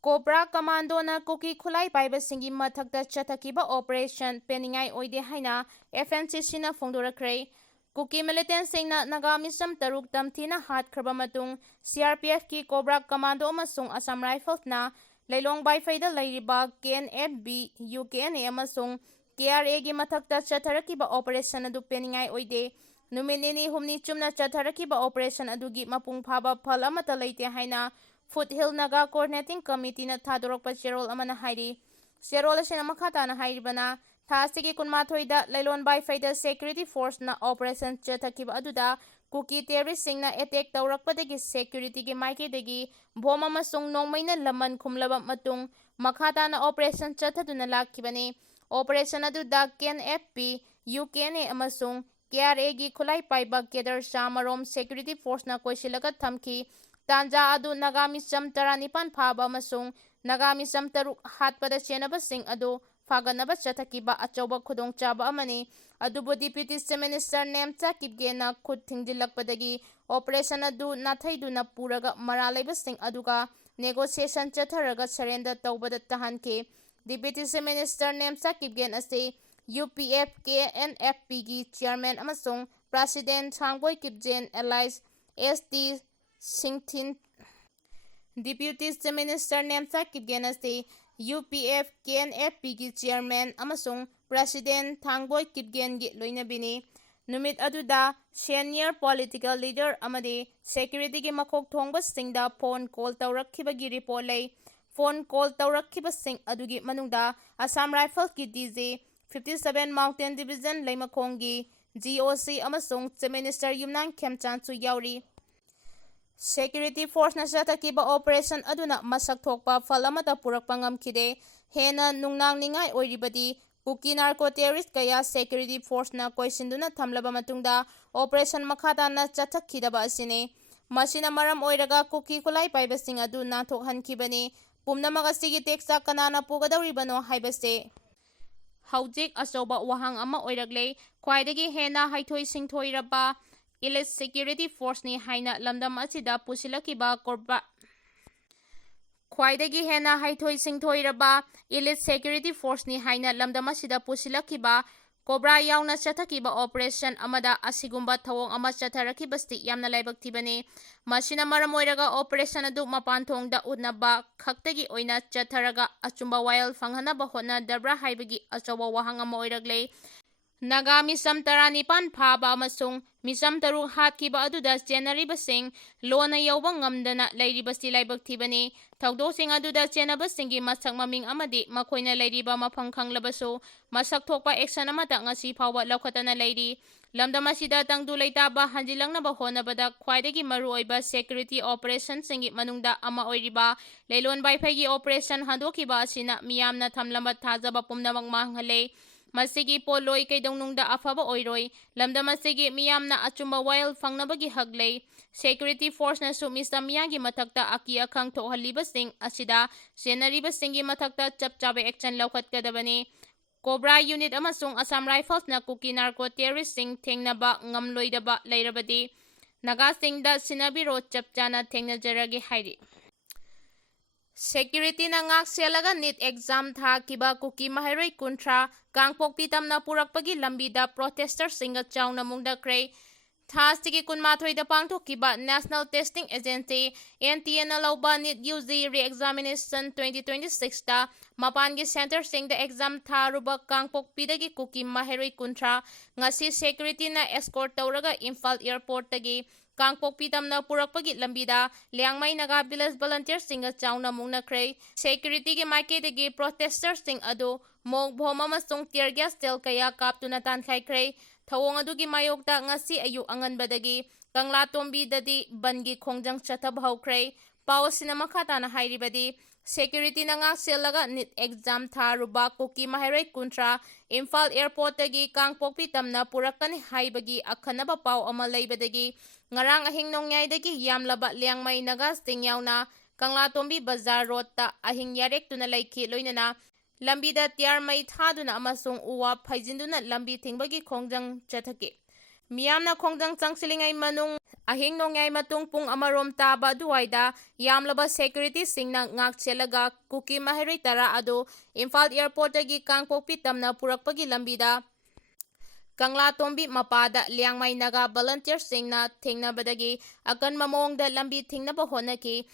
Cobra Commando na Kuki Khulai Paiba Singi Mathakta Chatakiba Operation Peningai Oide Haina FNCC na Fongdorakre. Kuki militant Singna Nagamisam Taruk Tamtina Hatkhre Matung CRPF ki Cobra Commando Amasung Assam Rifles na Lailong Bai Faida Lairiba KNFB UKNA Amasung KRA gi Mathakta Chatarakiba Operation Adu Peningai Oide. Numinini Humni Chumna Chatarakiba Operation Adugi Mapung Phaba Phal Amata Leite Haina Foothill Naga Coordinating Committee na Thadorokpa Cherol Amana Hairi. Cherol Asina Makata na Hairibana. Thasigi Kunmathoida Lailon Bai Faida Security Force na Operation Chatakiba Aduda Kuki terrorist sing na attack taurakpadagi security gi maike dagi boma masung nongmei na laman khumlaba matung makata na operation chathaduna lakhibani. Operation aduda KNFP UKNA amasung KRA gi khulai paiba Kedar Shamarom Security Force na koisilaga thamki. Tanja adu Nagami Sam Taranipan Phaba Masung Nagami Sam Taruk Hatpada Chenaba Sing adu Faganaba Chatakiba Achoba Kudong Chaba Amani Adubo Deputy Minister Name Chakibgena Kud Tingdilakpadagi Operation adu Nathaiduna Puraga Maraleba Sing aduga negotiation Chatharaga surrender Taubada Tahanke Deputy Minister Name Chakibgen ase UPF KNFP gi Chairman Amasung President Hangboy Kipjen Allies ST Singthin Deputy Minister Nemsa Kipgenase UPF KNFP gi Chairman amasung President Thangboy Kipgen gi loinabini numit aduda senior political leader amadi security gi makok thongba singda phone call tawrakhiba gi report lay phone call tawrakhiba sing adugi manungda Assam Rifles ki DJ 57 Mountain Division Leimakhong gi GOC amasung Minister Yumnang Khemchan chu yauri. Security Force na Chatakiba Operation aduna masak thokpa falamata purakpa ngamkhide hena nungnang ningai oiribadi Kuki narco terrorist kaya Security Force na koisinduna thamlaba matungda Operation makhata na chathakidaba asine masina maram oiraga Kuki Khulai paibasing adu nathokhankibani pumnamak asigi teksa kanana pugadawribano haibase haujik asoba wahang ama oiragle khwaidagi hena haithoi singthoiraba Elite Security Force ni haina lamdam asida pusilakiba korba khwaidagi hena haithoi singthoiraba Elite Security Force ni haina lamdam asida pusilakiba Cobra yauna chathakiba operation amada asigumba thawong ama chatharakibasti yamna laibak thibani masina maram oiraga operation adu mapanthongda unaba khaktagi oina chatharaga achumba wayal fanghanaba hotna dabra haibagi achoba wahang ama oiragle Naga Misam Taranipan Phaba amasung Misam Taruk Hatkiba aduda Chenariba Sing Lona Yawba ngamdana Lairibasi Laibak Thibani Thawdo Sing aduda Chenaba Singi Masak Maming Amadi Makoina Lairiba Mafang Khanglabaso Masak Thokpa Action Amata ngasi phawa laukhatana lairi Lamdamasida Tangdu Laitaba Hanjilangnaba honabada khwaidagi maruoiba security operation singi manungda ama oiriba Leilon Baifagi operation handokiba asina miyamna thamlamba thajaba pumnamak manghale Masigi poloi kaidongnungda afaba oiroi lamdam asigi miyamna achumba wild fangnabagi haglei security force na sumisa miyagi mathakta aki akhang thohalibasing asida senaribasinggi mathakta chapchabe action laukhatkadabani Cobra unit amasung Assam Rifles na Kuki narco terrorist sing thengnaba ngamloidaba leirabadi nagasingda sinabiro chapchana thengnajaragi hairi Security na ngak selaga NEET exam tha kiba Kuki Mahairoi Kuntra Kangpokpi tamna purakpagi lambida protester singa chauna muknakhre Thastigi kunmathoi da pangthokiba National Testing Agency NTN lauba NEET UG re-examination 2026 ta mapangi center singda exam tharuba Kangpokpi dagi Kuki Mahairoi Kuntra ngasi security na escort tawraga Imphal airport tagi Kangpokpi tamna purakpagi lambida Liangmai Naga village volunteer singa chauna muknakhre security gi maike dagi protesters sing adu mok bhoma masung tear gas tel kaya kaptuna tankhaikhre thawong adugi mayokta ngasi ayu anganbadagi Kangla tombi dadi bangi khongjang chathab haukhre pao sinama khata na hairibadi security na ngak selaga NEET exam tharuba Kuki Mahairoi Kuntra Imphal airport tagi Kangpokpi tamna purakani haibagi akhanaba pao ama leibadagi ngarang ahing nongyai dagi yamlaba Liangmai Naga sting yauna Kangla tombi bazar road ta ahing yarek tuna laiki loinana lambida tiar mai thaduna amasung uwa phaijinduna lambi thingbagi khongjang chathake miyamna khongjang changsilingai manung Ahing nongyay matung pung amarom taba duwaida yamlaba security singna ngak chelaga Kuki Mahiray tara ado Imphal Airport dagi Kangpokpi tamna purakpagi lambida Kangla tombi mapada Liangmay naga volunteer singna thingnabadagi akanma mawongda lambi thingnaba honaki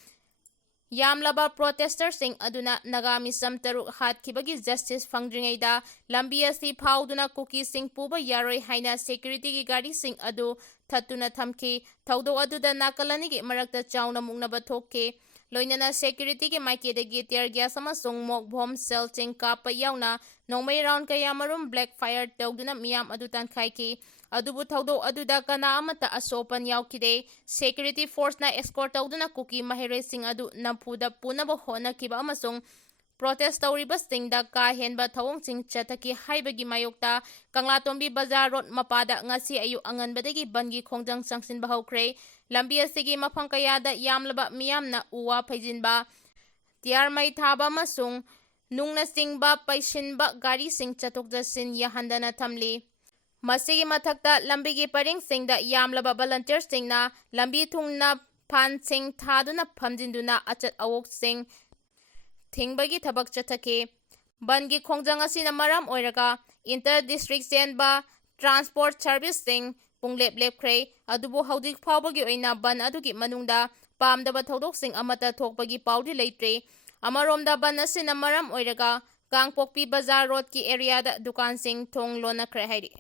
Yamlaba protester sing aduna naga misam taruk hatkibagi justice fangdringaida lambi asi phauduna Kuki sing puba yaroi haina security gi gari sing adu thatuna thamki thaudo aduda nakalani gi marakta chauna muknaba thokke loinana security gi maikidagi tear gas amasung mok bomb cell ching kapa yauna nongmei round kayamarum black fire tawduna miyam adu tankaiki adubu thaudo aduda kana amata asopan yaukide security force na escort tawduna Kuki Mahiray sing adu nampuda punaba hona kiba amasung protest tawriba singda ka henba thawong sing chataki haibagi mayokta Kanglatombi Bazar Road mapada ngasi ayu anganbadagi bangi khongjang sangsinba hawkre lambi asigi mafang kayada yamlaba miyamna uwa phaijinba tiar mai thaba amasung nungna singba paisinba gari sing chatok jasin yahandana thamli Masigi mathakta lambigi paring singda yamlaba volunteer singna lambi thungna phan sing thaduna phamjinduna achat awok sing thingbagi thabak chathake bangi khongjang asina maram oiraga inter district senba transport service sing punglep lepkhre adubu haudik phawbagi oina ban adugi manungda pamdaba thodok sing amata thokpagi paudi leitre amaromda ban asina maram oiraga Kangpokpi Bazar Road ki area da dukan sing thong lonakhre hairi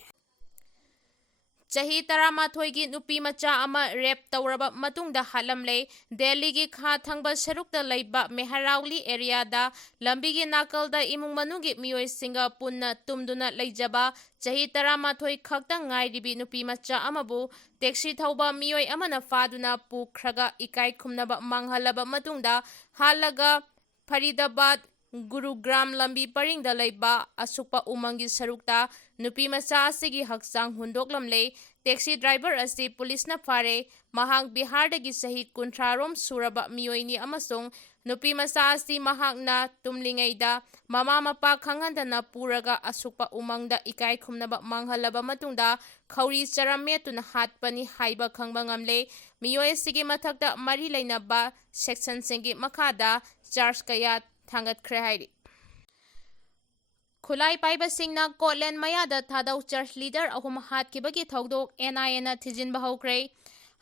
Chahi Taramathoi nupi macha ama rep tawraba matungda halamle Delhi gi kha thangba sarukta leiba Meharauli area da lambigi nakalda imung manugi miyoi singa punna tumduna leijaba Chahi Taramathoi khakta ngairibi nupi macha amabu taxi thauba miyoi amana faduna pukhraga ikai khumnaba manghalaba matungda halaga Faridabad Gurugram lambi paringda leiba asukpa umangi sarukta nupi macha asigi haksang hundoklamle taxi driver asi police na fare mahang Bihar dagi sahi kuntrarom suraba miyoini amasung nupi macha asi mahakna tumlingaida mama mapa khangandana puraga asukpa umangda ikai khumnaba manghalaba matungda khauri charametuna hatpani haiba khangba ngamle miyoi sigi mathakta mari leinaba section singi makhada charge kaya thangatkhre hairi Khulai paiba singna Scotland mayada thadau church leader ahum hatkibagi thaudok NIA na thijinba hawkre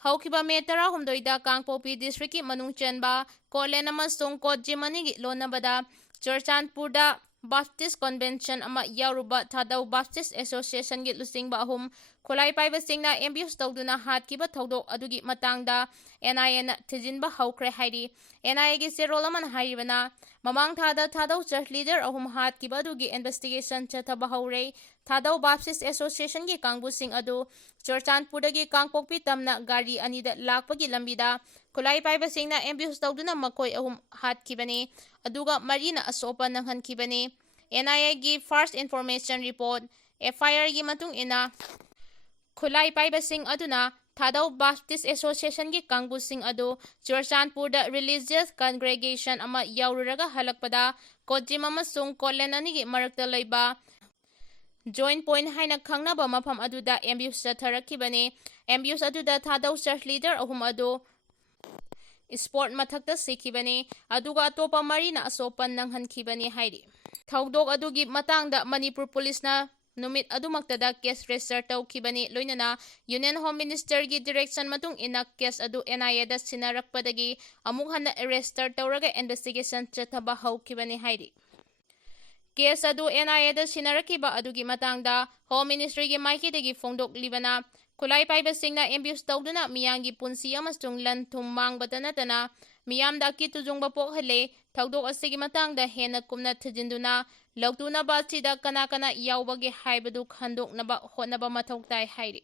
hawkiba me 18 da Kangpokpi district ki manung chenba Scotland amasung Kotjimani gi lonabada Churchanpurda Baptist Convention ama yaruba thadau Baptist Association gi lusingba ahum Khulai paiba singna abuse tawduna hatkiba thaudok adugi matangda NIA na thijinba hawkre hairi NIA gi serolaman hairibana Mamang thada thadau church leader ahum hatkiba adugi investigation chathaba haure thadau Baptist Association gi kangbusing adu Churchanpurdagi Kangpokpi tamna gari anida lakpagi lambida Khulai paiba singna abuse tawduna makoi ahum hatkibani aduga marina asopa nanghankibani NIA gi first information report FIR gi matung ina Khulai paiba sing aduna Thadau Baptist Association gi kangbusing adu Churchanpurda religious congregation ama yaururaga halakpada Kotjim amasung Scotland anigi marakta leiba joint point haina khangnaba mafam aduda abuse chatharakibani abuse aduda thadau church leader ahum adu sport mathakta sikibani aduga atopa marina asopan nanghankibani hairi thaudok adugi matangda Manipur police na numit adumaktada case register tawkibani loinana Union Home Minister gi direction matung ina case adu NIA da sinarakpadagi amuk hana arrestor tawraga investigation chathaba hawkibani hairi case adu NIA da sinarakiba adugi matangda Home Ministry gi maikidagi fongdok libana Khulai paiba singna abuse tawduna miyangi punsi amasung lan thum mangbata natana miyamda kitujungba pokhale thaudok asigi matangda hena kumna thijinduna Lautuna basida kana yawbagi haibadu khandoknaba hotnaba mathau tai hairi